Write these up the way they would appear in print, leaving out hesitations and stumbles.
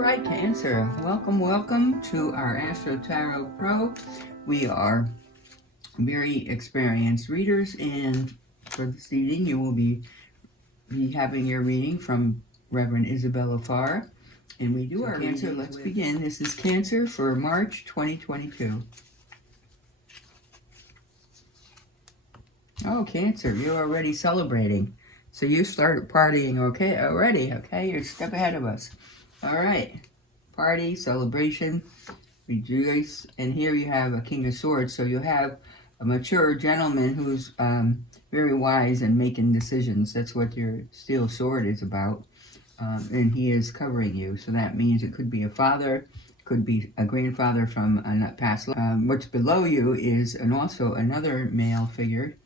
right, Cancer. Welcome to our AstroTarot.pro. We are very experienced readers, and for this evening, you will be having your reading from Reverend Isabella Farr. And we do our Cancer. Let's begin. This is Cancer for March 2022. Oh, Cancer, you're already celebrating. So you started partying, already, You're a step ahead of us. All right. Party, celebration, rejoice. And here you have a King of Swords. So you have a mature gentleman who's very wise and making decisions. That's what your steel sword is about. And he is covering you. So that means it could be a father, could be a grandfather from a past life. What's below you is also another male figure.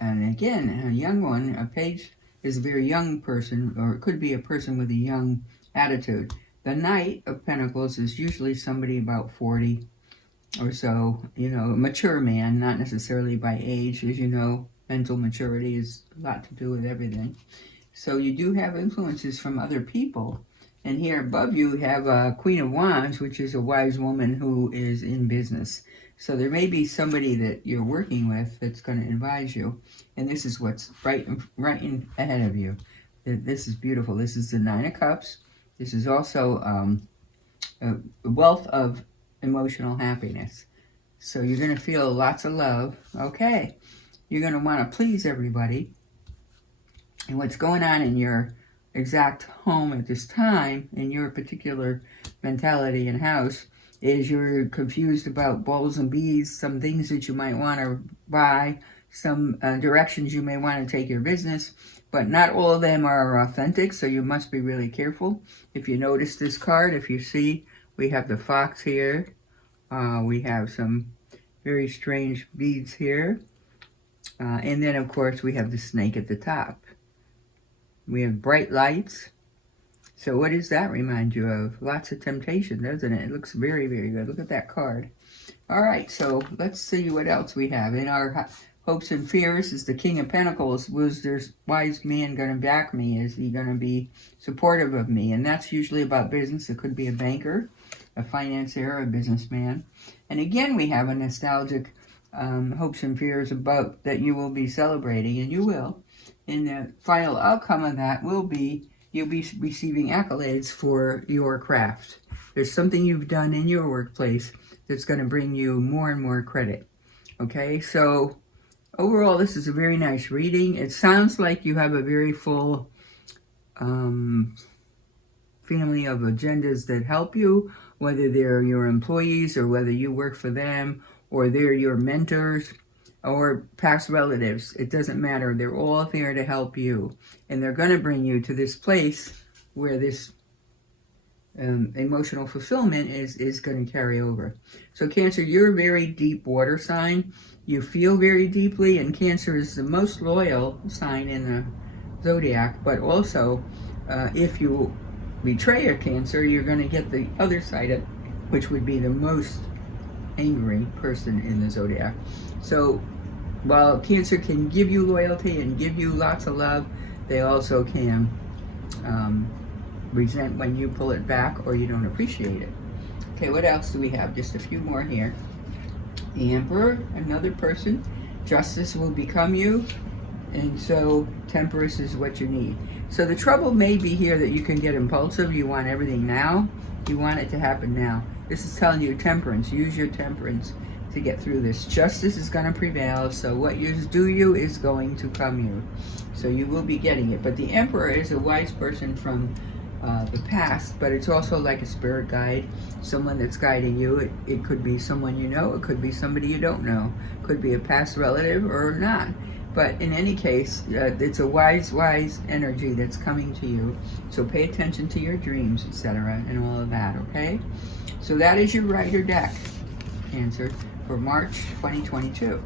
And again, a young one. A page is a very young person, or it could be a person with a young attitude. The Knight of Pentacles is usually somebody about 40 or so, a mature man, not necessarily by age. As you know, mental maturity is a lot to do with everything. So you do have influences from other people. And here above you have a Queen of Wands, which is a wise woman who is in business. So there may be somebody that you're working with that's going to advise you. And this is what's right in ahead of you. This is beautiful. This is the Nine of Cups. This is also a wealth of emotional happiness. So you're going to feel lots of love. Okay. You're going to want to please everybody. And what's going on in your exact home at this time, in your particular mentality and house, is you're confused about balls and bees, some things that you might want to buy, some directions you may want to take your business, but not all of them are authentic, so you must be really careful. If you notice this card, if you see, we have the fox here, we have some very strange beads here, and then of course we have the snake at the top. We have bright lights. So what does that remind you of? Lots of temptation, doesn't it? It looks very, very good. Look at that card. All right, so let's see what else we have. In our hopes and fears is the King of Pentacles. Was this wise man going to back me? Is he going to be supportive of me? And that's usually about business. It could be a banker, a financier, a businessman. And again, we have a nostalgic hopes and fears about that you will be celebrating, and you will. And the final outcome of that will be you'll be receiving accolades for your craft. There's something you've done in your workplace that's going to bring you more and more credit. Okay, so overall, this is a very nice reading. It sounds like you have a very full family of agendas that help you, whether they're your employees or whether you work for them or they're your mentors or past relatives. It doesn't matter. They're all there to help you. And they're going to bring you to this place where this emotional fulfillment is going to carry over. So Cancer, you're a very deep water sign. You feel very deeply, and Cancer is the most loyal sign in the zodiac. But also, if you betray a Cancer, you're going to get the other side of it, which would be the most angry person in the zodiac. So while Cancer can give you loyalty and give you lots of love, they also can resent when you pull it back or you don't appreciate it. Okay, what else do we have? Just a few more here. The Emperor, another person. Justice will become you, and so temperance is what you need. So the trouble may be here that you can get impulsive. You want everything now. You want it to happen now. This is telling you temperance. Use your temperance to get through this. Justice is going to prevail, so what is due you is going to come you. So you will be getting it. But the Emperor is a wise person from the past, but it's also like a spirit guide, someone that's guiding you. It could be someone you know, it could be somebody you don't know, it could be a past relative or not. But in any case, it's a wise energy that's coming to you. So pay attention to your dreams, etc., and all of that, okay? So that is your Rider deck, Cancer, for March 2022.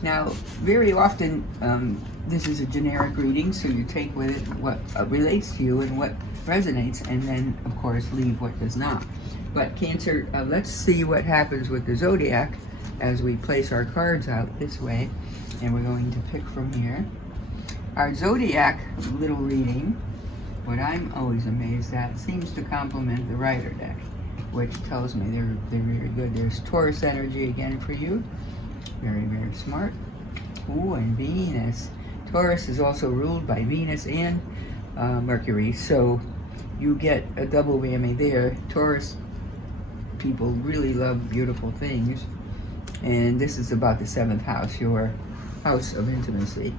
Now, very often, this is a generic reading, so you take with it what relates to you and what resonates, and then, of course, leave what does not. But Cancer, let's see what happens with the zodiac as we place our cards out this way, and we're going to pick from here. Our zodiac little reading what I'm always amazed at seems to complement the Rider deck, which tells me they're very good. There's Taurus energy again for you. Very, very smart. Ooh, and Venus. Taurus is also ruled by Venus and Mercury, so you get a double whammy there. Taurus people really love beautiful things, and this is about the 7th house, your house of intimacy.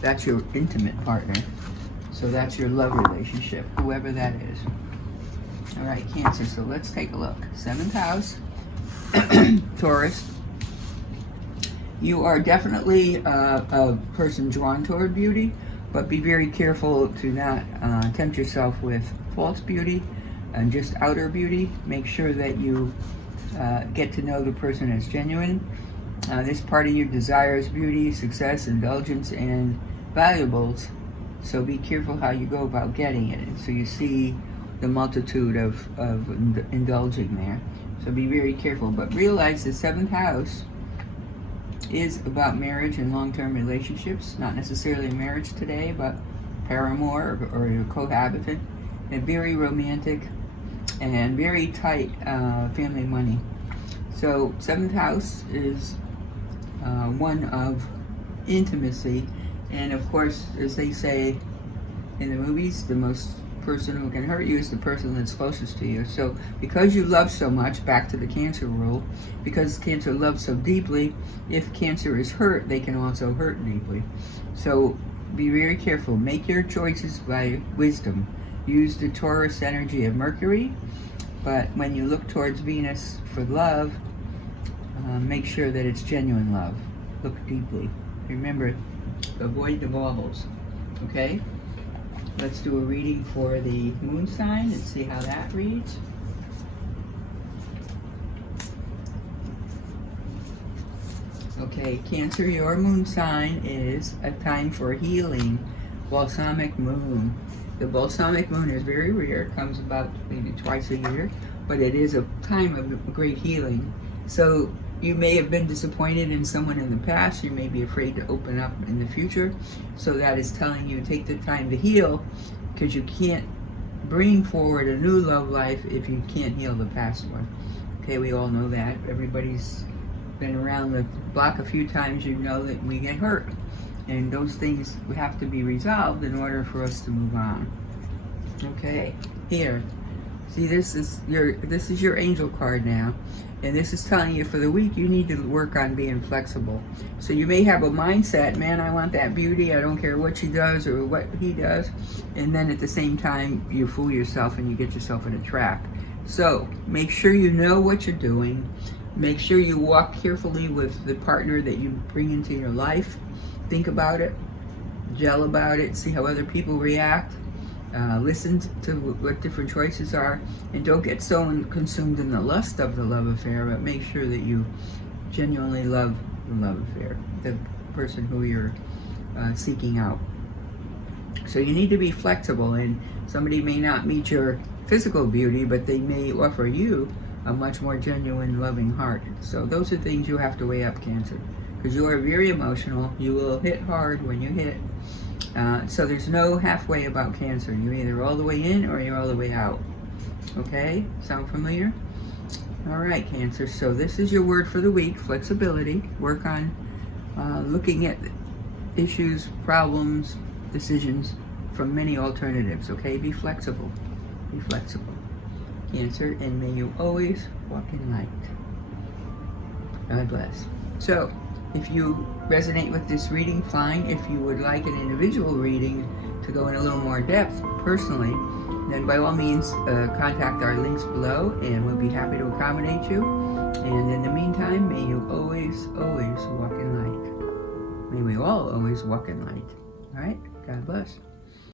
That's your intimate partner, so that's your love relationship, whoever that is. All right, Cancer, so let's take a look. 7th house, Taurus. You are definitely a person drawn toward beauty, but be very careful to not tempt yourself with false beauty and just outer beauty. Make sure that you get to know the person as genuine. This part of you desires beauty, success, indulgence, and valuables, so be careful how you go about getting it. And so you see the multitude of indulging there. So be very careful, but realize the 7th house is about marriage and long-term relationships, not necessarily marriage today, but paramour or your cohabitant, and very romantic and very tight family money. So 7th house is one of intimacy, and of course, as they say in the movies, the most person who can hurt you is the person that's closest to you. So because you love so much, back to the Cancer rule, because Cancer loves so deeply, if Cancer is hurt, they can also hurt deeply. So be very careful. Make your choices by wisdom. Use the Taurus energy of Mercury, but when you look towards Venus for love, make sure that it's genuine love. Look deeply. Remember, avoid the baubles. Okay? Let's do a reading for the moon sign and see how that reads. Okay, Cancer, your moon sign is a time for healing. Balsamic moon. The balsamic moon is very rare. It comes about maybe twice a year, but it is a time of great healing. So you may have been disappointed in someone in the past. You may be afraid to open up in the future. So that is telling you take the time to heal, because you can't bring forward a new love life if you can't heal the past one. Okay, we all know that. Everybody's been around the block a few times. You know that we get hurt, and those things have to be resolved in order for us to move on. Okay, here. See, this is your angel card now, and this is telling you for the week you need to work on being flexible. So you may have a mindset, man, I want that beauty, I don't care what she does or what he does, and then at the same time you fool yourself and you get yourself in a trap. So make sure you know what you're doing. Make sure you walk carefully with the partner that you bring into your life. Think about it, gel about it, see how other people react. Listen to what different choices are, and don't get so consumed in the lust of the love affair, but make sure that you genuinely love the love affair, the person who you're seeking out. So you need to be flexible, and somebody may not meet your physical beauty, but they may offer you a much more genuine, loving heart. So those are things you have to weigh up, Cancer, because you are very emotional. You will hit hard when you hit. So there's no halfway about Cancer. You're either all the way in or you're all the way out. Okay? Sound familiar? All right, Cancer. So this is your word for the week, flexibility. Work on looking at issues, problems, decisions from many alternatives. Okay? Be flexible. Be flexible. Cancer, and may you always walk in light. God bless. So, if you resonate with this reading, fine. If you would like an individual reading to go in a little more depth personally, then by all means contact our links below, and we'll be happy to accommodate you. And in the meantime, may you always, always walk in light. May we all always walk in light. All right? God bless.